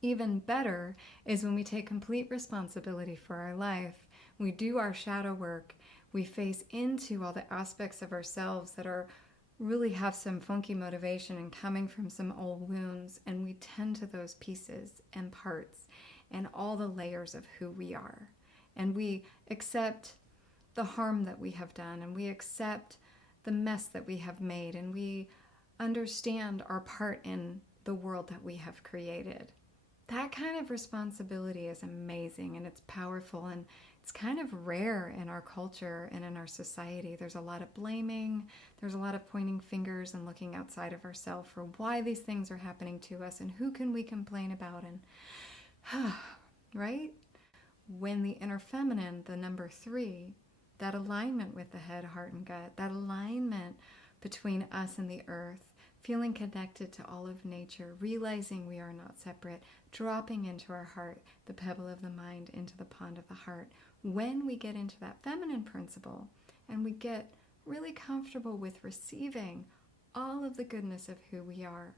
Even better is when we take complete responsibility for our life. We do our shadow work. We face into all the aspects of ourselves that are really have some funky motivation and coming from some old wounds, and we tend to those pieces and parts and all the layers of who we are. And we accept the harm that we have done, and we accept the mess that we have made, and we understand our part in the world that we have created. That kind of responsibility is amazing, and it's powerful, and it's kind of rare in our culture and in our society. There's a lot of blaming, there's a lot of pointing fingers and looking outside of ourselves for why these things are happening to us and who can we complain about, and right? When the inner feminine, the number 3, that alignment with the head, heart, and gut, that alignment between us and the earth, feeling connected to all of nature, realizing we are not separate, dropping into our heart, the pebble of the mind into the pond of the heart. When we get into that feminine principle and we get really comfortable with receiving all of the goodness of who we are,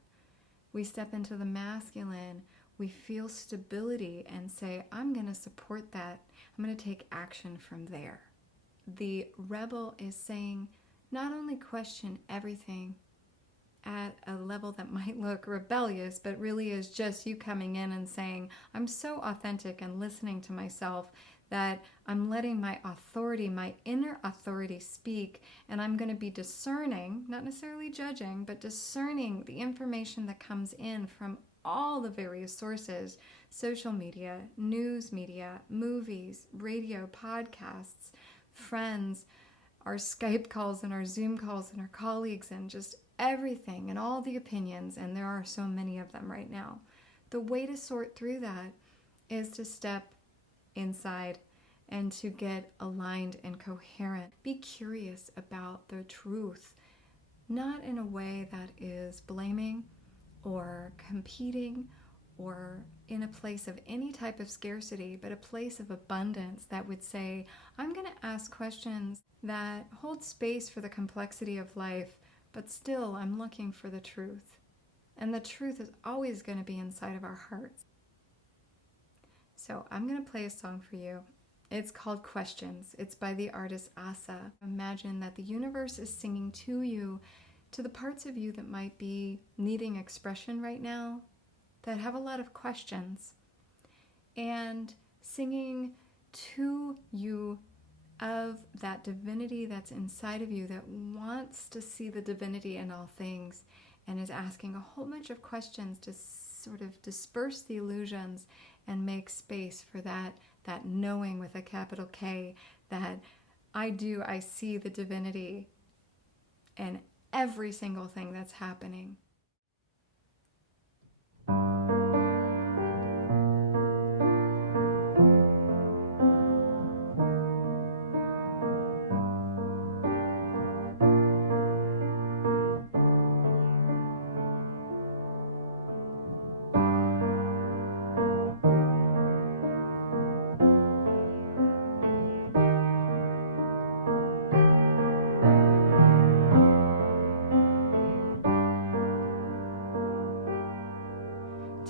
we step into the masculine, we feel stability and say, I'm going to support that. I'm going to take action from there. The rebel is saying, not only question everything at a level that might look rebellious, but really is just you coming in and saying, I'm so authentic and listening to myself that I'm letting my authority, my inner authority speak, and I'm going to be discerning, not necessarily judging, but discerning the information that comes in from all the various sources, social media, news media, movies, radio, podcasts, friends, our Skype calls and our Zoom calls and our colleagues and just everything and all the opinions, and there are so many of them right now. The way to sort through that is to step inside and to get aligned and coherent. Be curious about the truth, not in a way that is blaming or competing or in a place of any type of scarcity, but a place of abundance that would say, I'm going to ask questions that hold space for the complexity of life, but still I'm looking for the truth. And the truth is always going to be inside of our hearts. So I'm going to play a song for you. It's called Questions. It's by the artist Astara. Imagine that the universe is singing to you, to the parts of you that might be needing expression right now, that have a lot of questions, and singing to you of that divinity that's inside of you that wants to see the divinity in all things and is asking a whole bunch of questions to sort of disperse the illusions and make space for that knowing with a capital K, that I see the divinity in every single thing that's happening.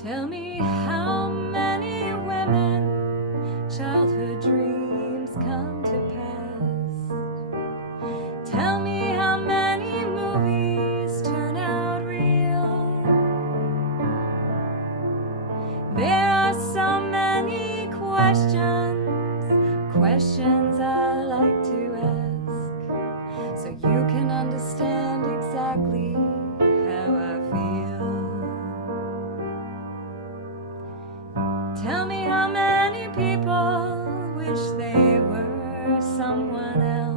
Tell me how many women childhood dreams come to pass. Tell me how many movies turn out real. There are so many questions I like to ask, so you can understand exactly how I feel. Tell me how many people wish they were someone else.